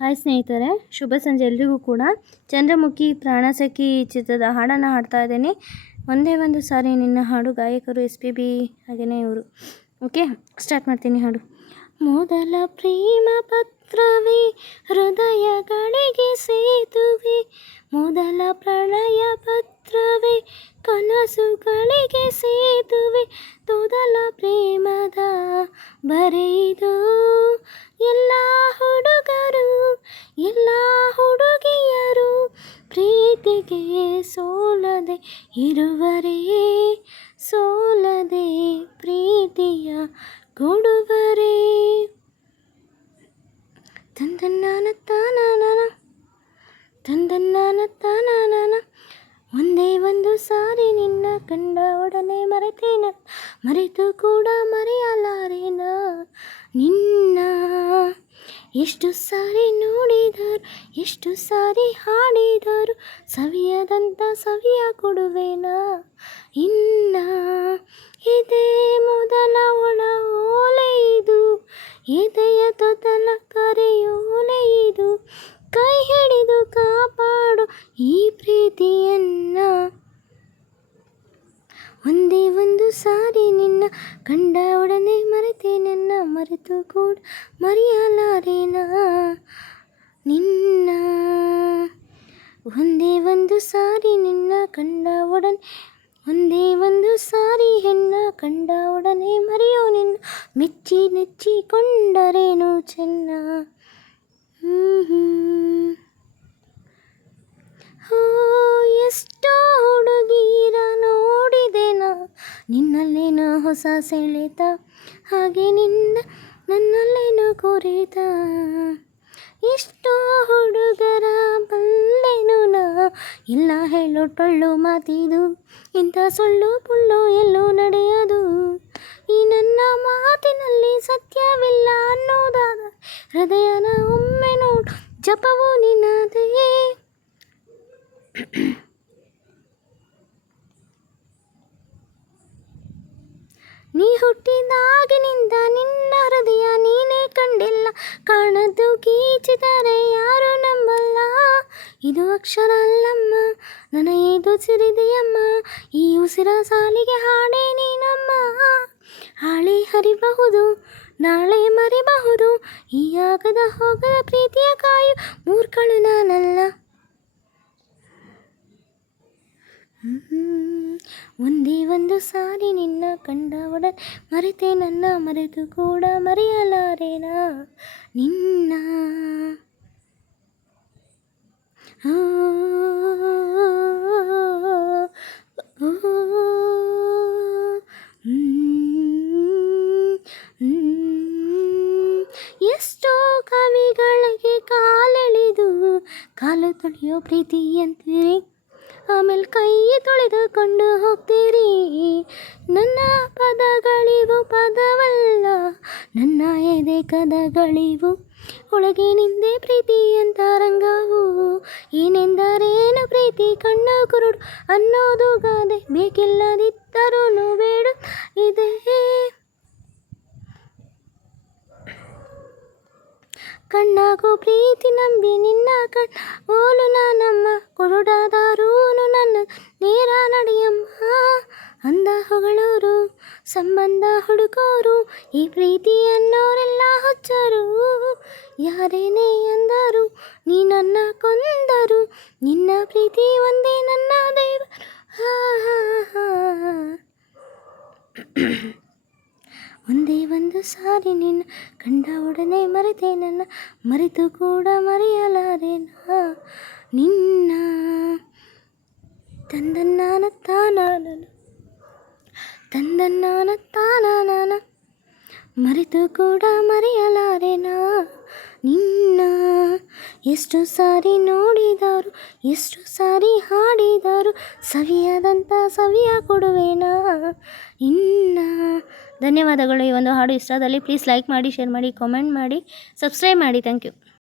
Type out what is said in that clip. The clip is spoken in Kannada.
ಹಾಯ್ ಸ್ನೇಹಿತರೆ, ಶುಭ ಸಂಜೆ ಎಲ್ರಿಗೂ ಕೂಡ. ಚಂದ್ರಮುಖಿ ಪ್ರಾಣಸಖಿ ಚಿತ್ರದ ಹಾಡನ್ನು ಹಾಡ್ತಾ ಇದ್ದೀನಿ. ಒಂದೇ ಒಂದು ಸಾರಿ ನಿನ್ನ ಹಾಡು, ಗಾಯಕರು SPB ಹಾಗೆಯೇ ಇವರು. ಓಕೆ, ಸ್ಟಾರ್ಟ್ ಮಾಡ್ತೀನಿ ಹಾಡು. ಮೊದಲ ಪ್ರೇಮ ಪತ್ರವೇ ಹೃದಯಗಳಿಗೆ ಸೇತುವೆ, ಮೊದಲ ಪ್ರಣಯ ಪತ್ರವೇ ಕನಸುಗಳಿಗೆ ಸೇತುವೆ, ತೊದಲ ಪ್ರೇಮದ ಬರೆದು ಎಲ್ಲ ಹುಡುಗರು ಎಲ್ಲ ಹುಡುಗಿಯರು ಪ್ರೀತಿಗೆ ಸೋಲದೆ ಇರುವರೇ, ಸೋಲದೆ ಪ್ರೀತಿಯ ಕೊಡುವರೇ. ತಂದನ್ನಾನ ತಾನಾನ ತಂದನ್ನಾನ ತಾನಾನ. ಒಂದೇ ಒಂದು ಸಾರಿ ನಿನ್ನ ಕಂಡ ಒಡನೆ ಮರೆತೇನ, ಮರೆತು ಕೂಡ ಮರೆಯಲಾರೇನ ನಿನ್ನ. ಎಷ್ಟು ಸಾರಿ ನೋಡಿದರು, ಎಷ್ಟು ಸಾರಿ ಹಾಡಿದರು, ಸವಿಯದಂಥ ಸವಿಯ ಕೊಡುವೆನ ಇನ್ನ. ಇದೇ ಮೊದಲ ಒಳ ಓಲೆ ಇದು, ಎದೆಯ ತೊದಲ ಕರೆಯೋಲೆ ಇದು, ಕೈ ಹಿಡಿದು ಕಾಪಾಡು ಈ ಪ್ರೀತಿಯನ್ನ. ಒಂದೇ ಒಂದು ಸಾರಿ ನಿನ್ನ ಕಂಡ ಒಡನೆ ಮರೆತೆ ನನ್ನ, ಮರೆತು ಕೂಡ ಮರೆಯಲಾರೇನ ನಿನ್ನ. ಒಂದೇ ಒಂದು ಸಾರಿ ನಿನ್ನ ಕಂಡ ಒಡನೆ, ಒಂದೇ ಒಂದು ಸಾರಿ ಹೆಣ್ಣ ಕಂಡ ಒಡನೆ ಮರೆಯೋ ನಿನ್ನ, ಮೆಚ್ಚಿ ನೆಚ್ಚಿಕೊಂಡರೇನು ಚೆನ್ನ. ಎಷ್ಟೋ ಹುಡುಗೀರ ನೋಡಿದೆನಾ, ನಿನ್ನಲ್ಲೇನೋ ಹೊಸ ಸೆಳೆತ, ಹಾಗೆ ನಿನ್ನ ನನ್ನಲ್ಲೇನೋ ಕೊರೆತ. ಎಷ್ಟೋ ಹುಡುಗರ ಬಲ್ಲೆನು ನಾ, ಇಲ್ಲ ಹೇಳೋ ಟೊಳ್ಳು ಮಾತಿದು, ಇಂಥ ಸುಳ್ಳು ಪುಳ್ಳು ಎಲ್ಲೂ ನಡೆಯದು. ಈ ನನ್ನ ಮಾತಿನಲ್ಲಿ ಸತ್ಯವಿಲ್ಲ ಅನ್ನೋದಾದ, ಹೃದಯನ ಒಮ್ಮೆ ನೋಡು ಜಪವು ನಿನ್ನದೇ. ನೀ ಹುಟ್ಟಿದಾಗಿನಿಂದ ನಿನ್ನ ಹೃದಯ ನೀನೇ ಕಂಡಿಲ್ಲ, ಕಾಣದ್ದು ಗೀಚಿದರೆ ಯಾರು ನಂಬಲ್ಲ. ಇದು ಅಕ್ಷರ ಅಲ್ಲಮ್ಮ, ನನ್ನ ಇದು ಸಿರಿದೆಯಮ್ಮ, ಈ ಉಸಿರ ಸಾಲಿಗೆ ಹಾಡೇ ನೀನಮ್ಮ. ಹಾಳೆ ಹರಿಬಹುದು, ನಾಳೆ ಮರಿಬಹುದು, ಈ ಆಗದ ಹೋಗದ ಪ್ರೀತಿಯ ಕಾಯು ಮೂರ್ಖಳು ನಾನಲ್ಲ. ಒಂದೇ ಒಂದು ಸಾರಿ ನಿನ್ನ ಕಂಡ ಒಡನೆ ಮರೆತೆ ನನ್ನ, ಮರೆತು ಕೂಡ ಮರೆಯಲಾರೇನ ನಿನ್ನ. ಎಷ್ಟೋ ಕವಿಗಳಿಗೆ ಕಾಲೆಳೆದು ಕಾಲು ತೊಳೆಯೋ ಪ್ರೀತಿ ಅಂತೀರಿ, ಆಮೇಲೆ ಕೈ ತೊಳೆದುಕೊಂಡು ಹೋಗ್ತೀರಿ. ನನ್ನ ಪದಗಳಿವು ಪದವಲ್ಲ, ನನ್ನ ಎದೆ ಕದಗಳಿವು, ಒಳಗೆ ನಿಂದೆ ಪ್ರೀತಿ ಅಂತ ರಂಗವು. ಏನೆಂದರೇನು ಪ್ರೀತಿ ಕಣ್ಣು ಕುರುಡು ಅನ್ನೋದು ಗಾದೆ, ಬೇಕಿಲ್ಲದಿದ್ದರೂ ಬೇಡು ಇದೆ. ಕಣ್ಣಾಗೋ ಪ್ರೀತಿ ನಂಬಿ ನಿನ್ನ ಕಣ್ಣ ಓಲು ನಾನಮ್ಮ, ಕೊರಡಾದಾರೂನು ನನ್ನ ನೇರ ನಡೆಯಮ್ಮ. ಅಂದ ಹೊಗಳೋರು ಸಂಬಂಧ ಹುಡುಕೋರು, ಈ ಪ್ರೀತಿ ಅನ್ನೋರೆಲ್ಲ ಹುಚ್ಚರು. ಯಾರೇನೇ ಅಂದರು ನೀ ನನ್ನ ಕೊಂದರು, ನಿನ್ನ ಪ್ರೀತಿ ಒಂದೇ ನನ್ನ ದೇವರು. ಒಂದೇ ಒಂದು ಸಾರಿ ನಿನ್ನ ಕಂಡ ಒಡನೆ ಮರೆತೆ ನನ್ನ, ಮರೆತು ಕೂಡ ಮರೆಯಲಾರೇನ ನಿನ್ನ. ತಂದನ್ನಾನ ತಾನಾನ ತಂದನ್ನಾನ ತಾನಾನ, ಮರೆತು ಕೂಡ ಮರೆಯಲಾರೇನ ನಿನ್ನ. ಎಷ್ಟು ಸಾರಿ ನೋಡಿದರು, ಎಷ್ಟು ಸಾರಿ ಹಾಡಿದರು, ಸವಿಯಾದಂಥ ಸವಿಯ ಕೊಡುವೆನ ಇನ್ನ. ಧನ್ಯವಾದಗಳು. ಈ ಒಂದು ಹಾಡು ಇಷ್ಟ ಆದಲ್ಲಿ ಪ್ಲೀಸ್ ಲೈಕ್ ಮಾಡಿ, ಶೇರ್ ಮಾಡಿ, ಕಾಮೆಂಟ್ ಮಾಡಿ, ಸಬ್ಸ್ಕ್ರೈಬ್ ಮಾಡಿ. Thank you.